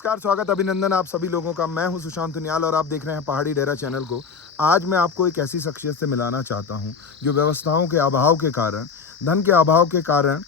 नमस्कार, स्वागत, अभिनंदन आप सभी लोगों का। मैं हूं सुशांत दुनियाल और आप देख रहे हैं पहाड़ी डेरा चैनल को। आज मैं आपको एक ऐसी शख्सियत से मिलाना चाहता हूं जो व्यवस्थाओं के अभाव के कारण, धन के अभाव के कारण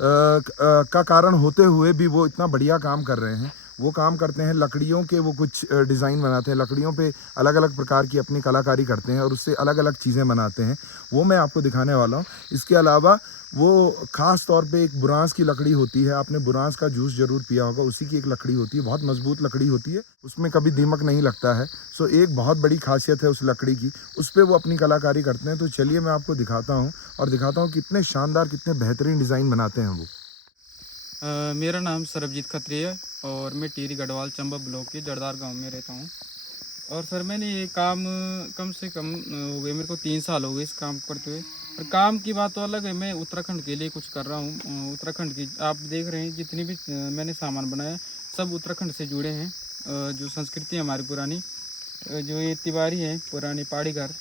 का कारण होते हुए भी वो इतना बढ़िया काम कर रहे हैं। वो काम करते हैं लकड़ियों के, वो कुछ डिज़ाइन बनाते हैं लकड़ियों पे, अलग अलग प्रकार की अपनी कलाकारी करते हैं और उससे अलग अलग चीज़ें बनाते हैं। वो मैं आपको दिखाने वाला हूँ। इसके अलावा वो ख़ास तौर पे एक बुरांस की लकड़ी होती है, आपने बुरांस का जूस ज़रूर पिया होगा, उसी की एक लकड़ी होती है, बहुत मजबूत लकड़ी होती है, उसमें कभी दीमक नहीं लगता है। सो एक बहुत बड़ी खासियत है उस लकड़ी की, उस पर वो अपनी कलाकारी करते हैं। तो चलिए मैं आपको दिखाता हूँ और दिखाता हूँ कितने शानदार, कितने बेहतरीन डिज़ाइन बनाते हैं वो। मेरा नाम सरबजीत खत्री है और मैं टिहरी गढ़वाल चंबा ब्लॉक के जड़दार गांव में रहता हूं। और सर मैंने ये काम कम से कम हो गए, मेरे को 3 साल हो गए इस काम करते हुए। और काम की बात तो अलग है, मैं उत्तराखंड के लिए कुछ कर रहा हूँ। उत्तराखंड की आप देख रहे हैं जितनी भी मैंने सामान बनाया सब उत्तराखंड से जुड़े हैं। जो संस्कृति है हमारी पुरानी, जो ये तिवारी है पुराने पहाड़ी घर,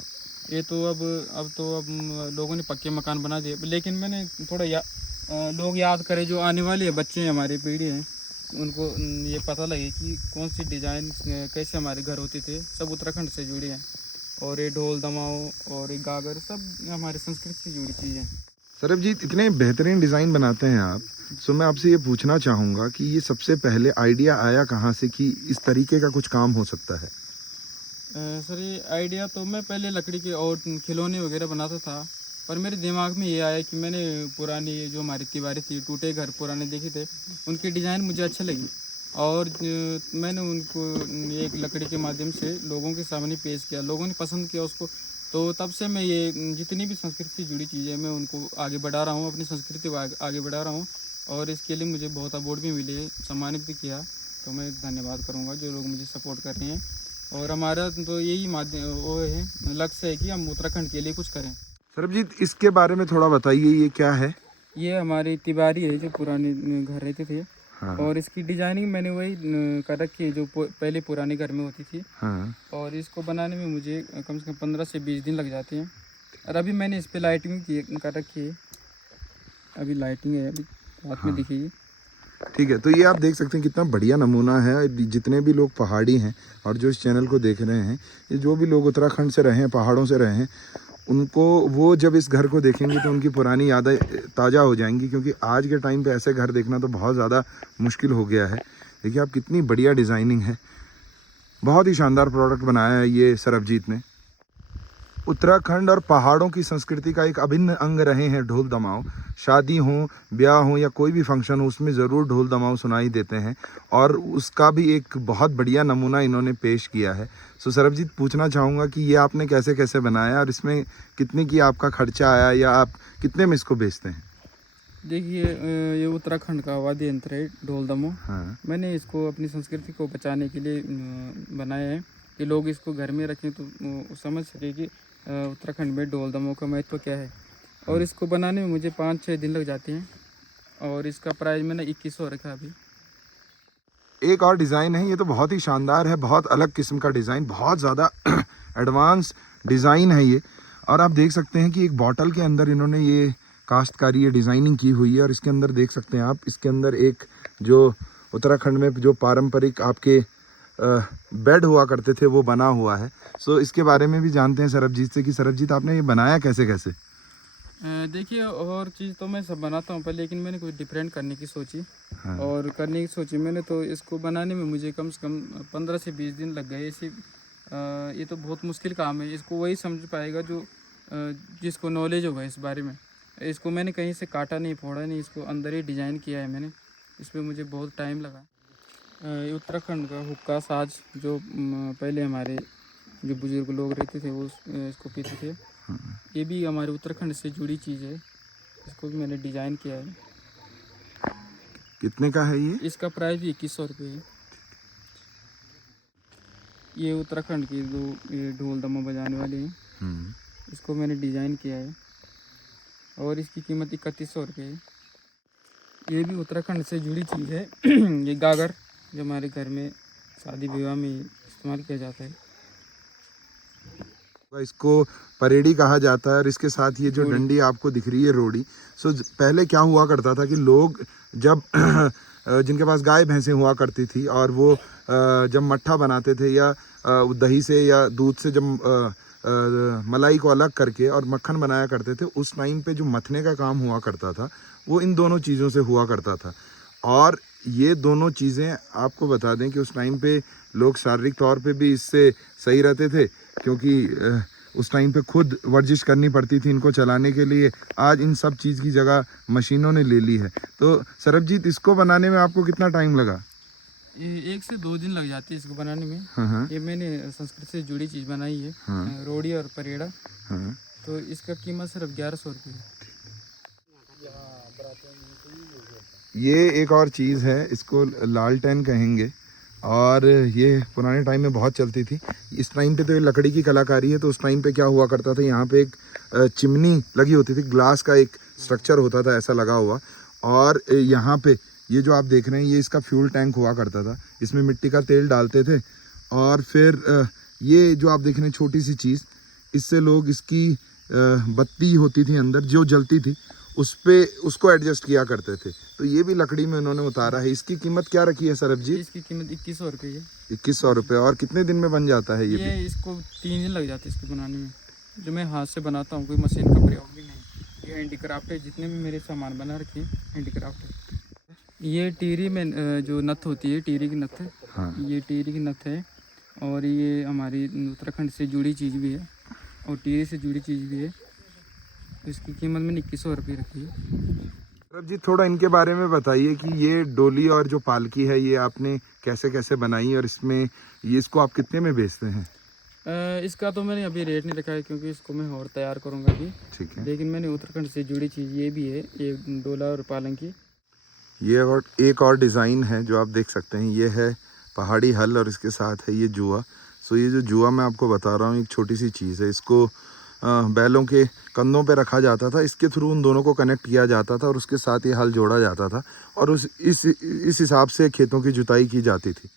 ये तो अब लोगों ने पक्के मकान बना दिए। लेकिन मैंने थोड़ा लोग याद करें, जो आने वाले है बच्चे हैं, हमारी पीढ़ी हैं, उनको ये पता लगे कि कौन सी डिज़ाइन कैसे हमारे घर होते थे। सब उत्तराखंड से जुड़े हैं और ये ढोल दमाओ और ये गागर सब हमारे संस्कृति से जुड़ी चीज़ें हैं। सरबजीत, इतने बेहतरीन डिज़ाइन बनाते हैं आप। सो मैं आपसे ये पूछना चाहूँगा कि ये सबसे पहले आइडिया आया कहाँ से कि इस तरीके का कुछ काम हो सकता है? सर ये आइडिया तो मैं पहले लकड़ी के और खिलौने वगैरह बनाता था, पर मेरे दिमाग में ये आया कि मैंने पुरानी जो हमारी दीवारें थी, टूटे घर पुराने देखे थे, उनकी डिज़ाइन मुझे अच्छी लगी और मैंने उनको एक लकड़ी के माध्यम से लोगों के सामने पेश किया, लोगों ने पसंद किया उसको। तो तब से मैं ये जितनी भी संस्कृति से जुड़ी चीज़ें मैं उनको आगे बढ़ा रहा हूँ, अपनी संस्कृति को आगे बढ़ा रहा हूँ। और इसके लिए मुझे बहुत अवार्ड भी मिले, सम्मानित भी किया। तो मैं धन्यवाद करूँगा जो लोग मुझे सपोर्ट कर रहे हैं। और हमारा तो यही माध्यम वो है, लक्ष्य है कि हम उत्तराखंड के लिए कुछ करें। सरबजीत, इसके बारे में थोड़ा बताइए, ये क्या है? ये हमारी तिवारी है जो पुराने घर रहते थे। हाँ और इसकी डिजाइनिंग मैंने वही कर रखी है जो पहले पुराने घर में होती थी। हाँ। और इसको बनाने में मुझे कम से कम 15 से 20 दिन लग जाते हैं। और अभी मैंने इस पर लाइटिंग कर रखी है, अभी लाइटिंग है, अभी रात में दिखेगी। ठीक है, तो ये आप देख सकते हैं कितना बढ़िया नमूना है। जितने भी लोग पहाड़ी हैं और जो इस चैनल को देख रहे हैं, ये जो भी लोग उत्तराखंड से रहे हैं, पहाड़ों से रहे हैं, उनको वो जब इस घर को देखेंगे तो उनकी पुरानी यादें ताज़ा हो जाएंगी, क्योंकि आज के टाइम पे ऐसे घर देखना तो बहुत ज़्यादा मुश्किल हो गया है। देखिए आप, कितनी बढ़िया डिज़ाइनिंग है, बहुत ही शानदार प्रोडक्ट बनाया है ये सरबजीत ने। उत्तराखंड और पहाड़ों की संस्कृति का एक अभिन्न अंग रहे हैं ढोल दमाऊ। शादी हो, ब्याह हो या कोई भी फंक्शन हो, उसमें ज़रूर ढोल दमाऊ सुनाई देते हैं और उसका भी एक बहुत बढ़िया नमूना इन्होंने पेश किया है। सो सरबजीत, पूछना चाहूँगा कि ये आपने कैसे कैसे बनाया और इसमें कितने की आपका खर्चा आया या आप कितने में इसको बेचते हैं? देखिए ये उत्तराखंड का वाद्य यंत्र है ढोल दमो। हाँ मैंने इसको अपनी संस्कृति को बचाने के लिए बनाया है कि लोग इसको घर में रखें तो वो समझ सके कि उत्तराखंड में ढोल दमो का महत्व क्या है। और इसको बनाने में मुझे 5-6 दिन लग जाते हैं और इसका प्राइस मैंने 2100 रखा अभी। एक और डिज़ाइन है, ये तो बहुत ही शानदार है, बहुत अलग किस्म का डिज़ाइन, बहुत ज़्यादा एडवांस डिज़ाइन है ये। और आप देख सकते हैं कि एक बॉटल के अंदर इन्होंने ये काश्तकारी, ये डिज़ाइनिंग की हुई है और इसके अंदर देख सकते हैं आप, इसके अंदर एक जो उत्तराखंड में जो पारंपरिक आपके बेड हुआ करते थे वो बना हुआ है। सो इसके बारे में भी जानते हैं सरबजीत से कि सरबजीत, आपने ये बनाया कैसे कैसे? देखिए और चीज़ तो मैं सब बनाता हूँ पर लेकिन मैंने कुछ डिफरेंट करने की सोची। हाँ और करने की सोची मैंने, तो इसको बनाने में मुझे कम से कम 15 से 20 दिन लग गए। ये तो बहुत मुश्किल काम है, इसको वही समझ पाएगा जो जिसको नॉलेज होगा इस बारे में। इसको मैंने कहीं से काटा नहीं, फोड़ा नहीं, इसको अंदर ही डिज़ाइन किया है मैंने। इसमें मुझे बहुत टाइम लगा। ये उत्तराखंड का हुक्का साज जो पहले हमारे जो बुजुर्ग लोग रहते थे वो इसको पीते थे। ये भी हमारे उत्तराखंड से जुड़ी चीज़ है, इसको भी मैंने डिज़ाइन किया है। कितने का है ये? इसका प्राइस भी 2100 रुपये है। ये उत्तराखंड की जो ये ढोल दमा बजाने वाले हैं, इसको मैंने डिज़ाइन किया है और इसकी कीमत 3100 रुपये है। ये भी उत्तराखंड से जुड़ी चीज़ है। ये गागर जो हमारे घर में शादी विवाह में इस्तेमाल किया जाता है। इसको परेडी कहा जाता है और इसके साथ ये जो डंडी आपको दिख रही है रोड़ी। सो पहले क्या हुआ करता था कि लोग जब जिनके पास गाय भैंसें हुआ करती थी और वो जब मट्ठा बनाते थे या दही से या दूध से जब मलाई को अलग करके और मक्खन बनाया करते थे, उस टाइम पे जो मथने का काम हुआ करता था वो इन दोनों चीज़ों से हुआ करता था। और ये दोनों चीज़ें आपको बता दें कि उस टाइम पे लोग शारीरिक तौर पे भी इससे सही रहते थे, क्योंकि उस टाइम पे खुद वर्जिश करनी पड़ती थी इनको चलाने के लिए। आज इन सब चीज़ की जगह मशीनों ने ले ली है। तो सरबजीत, इसको बनाने में आपको कितना टाइम लगा? ये 1 से 2 दिन लग जाते हैं इसको बनाने में। हाँ ये मैंने संस्कृत से जुड़ी चीज़ बनाई है, रोड़ी और परेड़ा। हाँ। तो इसका कीमत सिर्फ 1100 रुपये है। ये एक और चीज़ है, इसको लालटेन कहेंगे और ये पुराने टाइम में बहुत चलती थी। इस टाइम पे तो ये लकड़ी की कलाकारी है, तो उस टाइम पे क्या हुआ करता था, यहाँ पे एक चिमनी लगी होती थी, ग्लास का एक स्ट्रक्चर होता था ऐसा लगा हुआ, और यहाँ पे ये जो आप देख रहे हैं ये इसका फ्यूल टैंक हुआ करता था। इसमें मिट्टी का तेल डालते थे और फिर ये जो आप देख रहे हैं छोटी सी चीज़, इससे लोग इसकी बत्ती होती थी अंदर जो जलती थी उस पे उसको एडजस्ट किया करते थे। तो ये भी लकड़ी में उन्होंने उतारा है। इसकी कीमत क्या रखी है सरबजीत? इसकी कीमत 2100 रुपये है। 2100 रुपये। और कितने दिन में बन जाता है ये? इसको 3 दिन लग जाते हैं इसको बनाने में। जो मैं हाथ से बनाता हूँ, कोई मशीन का प्रयोग भी नहीं। ये हैंडीक्राफ्ट है, जितने भी मेरे सामान बना रखे हैं हैंडीक्राफ्ट है। ये टीरी में जो नथ होती है, टीरी की नथ है। हाँ। ये टीरी की नथ है और ये हमारी उत्तराखंड से जुड़ी चीज़ भी है और टीरी से जुड़ी चीज़ भी है। तो इसकी कीमत मैंने 2100 रुपये रखी है। सरबजीत, थोड़ा इनके बारे में बताइए कि ये डोली और जो पालकी है ये आपने कैसे कैसे बनाई और इसमें ये इसको आप कितने में बेचते हैं? इसका तो मैंने अभी रेट नहीं रखा है क्योंकि इसको मैं और तैयार करूँगा अभी। ठीक है। लेकिन मैंने उत्तराखंड से जुड़ी चीज़ ये भी है, ये डोला और पालंकी। ये और एक और डिज़ाइन है जो आप देख सकते हैं, ये है पहाड़ी हल और इसके साथ है ये जुआ। सो ये जो जुआ मैं आपको बता रहा हूँ एक छोटी सी चीज़ है, इसको बैलों के कंधों पे रखा जाता था, इसके थ्रू उन दोनों को कनेक्ट किया जाता था और उसके साथ ये हल जोड़ा जाता था और इस हिसाब से खेतों की जुताई की जाती थी।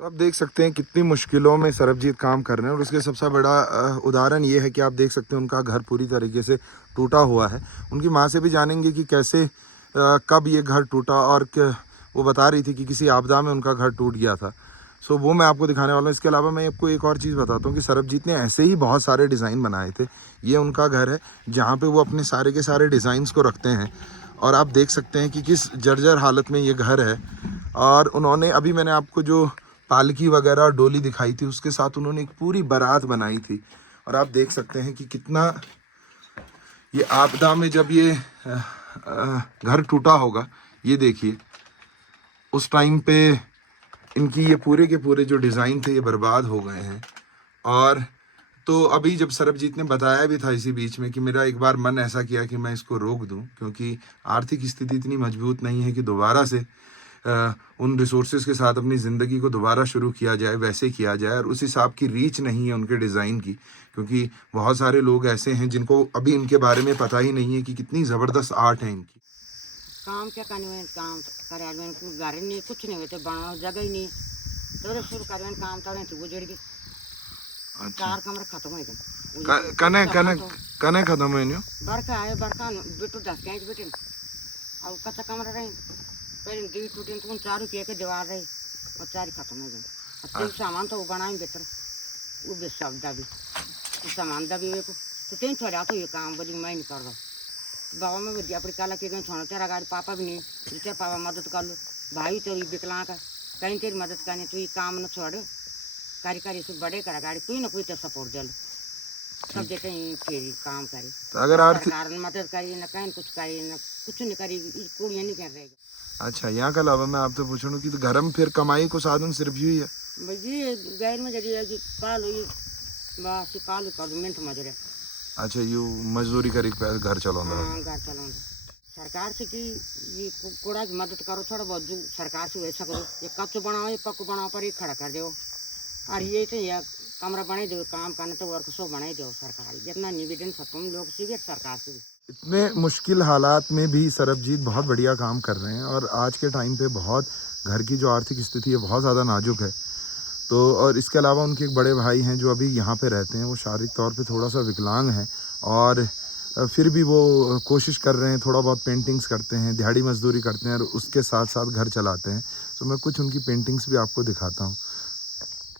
आप देख सकते हैं कितनी मुश्किलों में सरबजीत काम कर रहे हैं और उसके सबसे बड़ा उदाहरण ये है कि आप देख सकते हैं उनका घर पूरी तरीके से टूटा हुआ है। उनकी माँ से भी जानेंगे कि कैसे कब ये घर टूटा और वो बता रही थी कि किसी आपदा में उनका घर टूट गया था। सो वो मैं आपको दिखाने वाला हूँ। इसके अलावा मैं आपको एक और चीज़ बताता हूँ कि सरबजीत ने ऐसे ही बहुत सारे डिज़ाइन बनाए थे। ये उनका घर है जहाँ पर वो अपने सारे के सारे डिज़ाइंस को रखते हैं और आप देख सकते हैं कि किस जर्जर हालत में ये घर है। और उन्होंने अभी मैंने आपको जो पालकी वगैरह और डोली दिखाई थी उसके साथ उन्होंने एक पूरी बारात बनाई थी और आप देख सकते हैं कि कितना ये आपदा में जब ये घर टूटा होगा, ये देखिए उस टाइम पे इनकी ये पूरे के पूरे जो डिज़ाइन थे ये बर्बाद हो गए हैं। और तो अभी जब सरबजीत ने बताया भी था इसी बीच में कि मेरा एक बार मन ऐसा किया कि मैं इसको रोक दूं क्योंकि आर्थिक स्थिति इतनी मजबूत नहीं है कि दोबारा से उन रिसोर्सेज के साथ अपनी ज़िंदगी को दोबारा शुरू किया जाए, वैसे किया जाए। और उस हिसाब की रीच नहीं है उनके डिज़ाइन की, क्योंकि बहुत सारे लोग ऐसे हैं जिनको अभी इनके बारे में पता ही नहीं है कि कितनी ज़बरदस्त आर्ट है इनकी। काम क्या करने में काम करे में घर नहीं कुछ नहीं होते बना जगह ही नहीं तो शुरू करने काम तो नहीं गुजर गई। अच्छा। 4 कमरे खत्म हो गए कने कने कने खत्म है न्यू बरका है बरका बेटू 10 कैच बेटे और कच्चा कमरा रहे पहले 2 टूटे तो 4 के दीवार रही और 4 खत्म हो गए। अब सामान तो बनाए बेहतर वो भी सब दबी सामान दबी तो 3 छोड़ा तो ये काम बड़ी मैं नहीं कर रहा। बाबा में भी अपनी कला के गए छोड़ तेरा गाड़ी पापा भी नहीं तेरा पापा मदद कर लो भाई तो विकलांग का कहीं तेरी मदद करनी तो ये काम न छोड़ कारी कारी से बड़े करा गाड़ी कोई ना कोई तो सपोर्ट दे लो सब देते हैं फिर काम करे। तो अगर सरकार ने मदद करी न कहीं कुछ करी न कुछ नहीं करी कुड़ियाँ नहीं कर रही। अच्छा, यहाँ का अलावा मैं आपसे पूछूँ कि तो घर में फिर कमाई को साधन सिर्फ यही है? जी गैर में जरिए काल हुई बस काल कर मिनट मजरे। अच्छा, यू मजदूरी करी घर चलाना? हाँ घर चलाना सरकार से कि ये कोड़ा की मदद करो थोड़ा बहुत जो सरकार से वैसा करो ये कच्चो बनाओ ये पक्को बनाओ पर ये खड़ा कर दो और ये तो ये कमरा बना दो काम करने तो वर्क शॉप बना दो सरकार जितना निवेदन तुम लोग से भी सरकार से भी। इतने मुश्किल हालात में भी सरबजीत बहुत बढ़िया काम कर रहे हैं और आज के टाइम पे बहुत घर की जो आर्थिक स्थिति है बहुत ज़्यादा नाजुक है। तो और इसके अलावा उनके एक बड़े भाई हैं जो अभी यहाँ पे रहते हैं, वो शारीरिक तौर पे थोड़ा सा विकलांग हैं और फिर भी वो कोशिश कर रहे हैं, थोड़ा बहुत पेंटिंग्स करते हैं, दिहाड़ी मजदूरी करते हैं और उसके साथ साथ घर चलाते हैं। तो मैं कुछ उनकी पेंटिंग्स भी आपको दिखाता हूँ।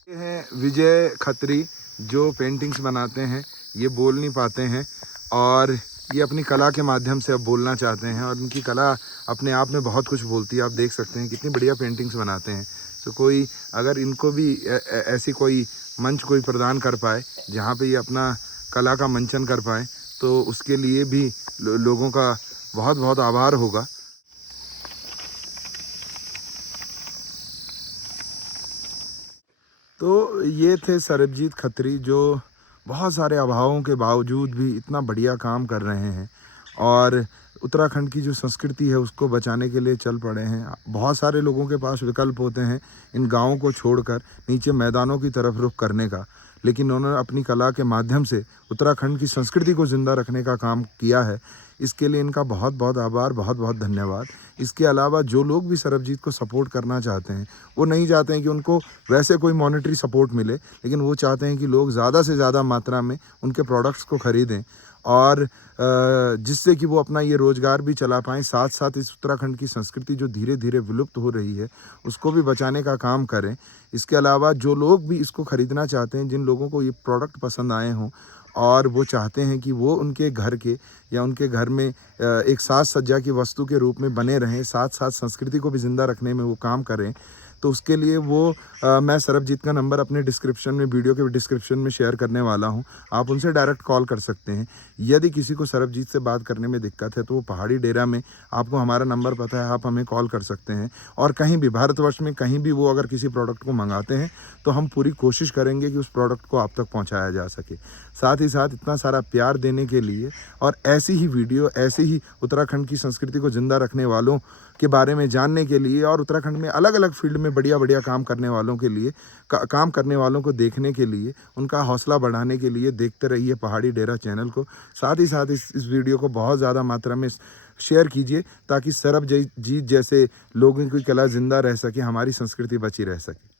ये हैं विजय खत्री जो पेंटिंग्स बनाते हैं। ये बोल नहीं पाते हैं और ये अपनी कला के माध्यम से अब बोलना चाहते हैं और इनकी कला अपने आप में बहुत कुछ बोलती है। आप देख सकते हैं कितनी बढ़िया पेंटिंग्स बनाते हैं। तो कोई अगर इनको भी ऐसी कोई मंच कोई प्रदान कर पाए जहाँ पे ये अपना कला का मंचन कर पाए तो उसके लिए भी लोगों का बहुत बहुत आभार होगा। तो ये थे सरबजीत खत्री जो बहुत सारे अभावों के बावजूद भी इतना बढ़िया काम कर रहे हैं और उत्तराखंड की जो संस्कृति है उसको बचाने के लिए चल पड़े हैं। बहुत सारे लोगों के पास विकल्प होते हैं इन गाँवों को छोड़कर नीचे मैदानों की तरफ रुख करने का, लेकिन उन्होंने अपनी कला के माध्यम से उत्तराखंड की संस्कृति को ज़िंदा रखने का काम किया है। इसके लिए इनका बहुत बहुत आभार, बहुत बहुत धन्यवाद। इसके अलावा जो लोग भी सरबजीत को सपोर्ट करना चाहते हैं, वो नहीं चाहते हैं कि उनको वैसे कोई मॉनेटरी सपोर्ट मिले, लेकिन वो चाहते हैं कि लोग ज़्यादा से ज़्यादा मात्रा में उनके प्रोडक्ट्स को ख़रीदें और जिससे कि वो अपना ये रोज़गार भी चला पाएँ, साथ साथ इस उत्तराखंड की संस्कृति जो धीरे धीरे विलुप्त हो रही है उसको भी बचाने का काम करें। इसके अलावा जो लोग भी इसको ख़रीदना चाहते हैं, जिन लोगों को ये प्रोडक्ट पसंद आए हों और वो चाहते हैं कि वो उनके घर के या उनके घर में एक साज सज्जा की वस्तु के रूप में बने रहें, साथ साथ संस्कृति को भी ज़िंदा रखने में वो काम करें, तो उसके लिए वो मैं सरबजीत का नंबर अपने डिस्क्रिप्शन में, वीडियो के डिस्क्रिप्शन में शेयर करने वाला हूं। आप उनसे डायरेक्ट कॉल कर सकते हैं। यदि किसी को सरबजीत से बात करने में दिक्कत है तो वो पहाड़ी डेरा में, आपको हमारा नंबर पता है, आप हमें कॉल कर सकते हैं। और कहीं भी भारतवर्ष में कहीं भी वो अगर किसी प्रोडक्ट को मंगाते हैं तो हम पूरी कोशिश करेंगे कि उस प्रोडक्ट को आप तक पहुँचाया जा सके। साथ ही साथ इतना सारा प्यार देने के लिए और ऐसी ही वीडियो, ऐसे ही उत्तराखंड की संस्कृति को ज़िंदा रखने वालों के बारे में जानने के लिए और उत्तराखंड में अलग अलग फील्ड में बढ़िया बढ़िया काम करने वालों के लिए, काम करने वालों को देखने के लिए, उनका हौसला बढ़ाने के लिए देखते रहिए पहाड़ी डेरा चैनल को। साथ ही साथ इस वीडियो को बहुत ज़्यादा मात्रा में शेयर कीजिए ताकि सरबजीत जैसे लोगों की कला ज़िंदा रह सके, हमारी संस्कृति बची रह सके।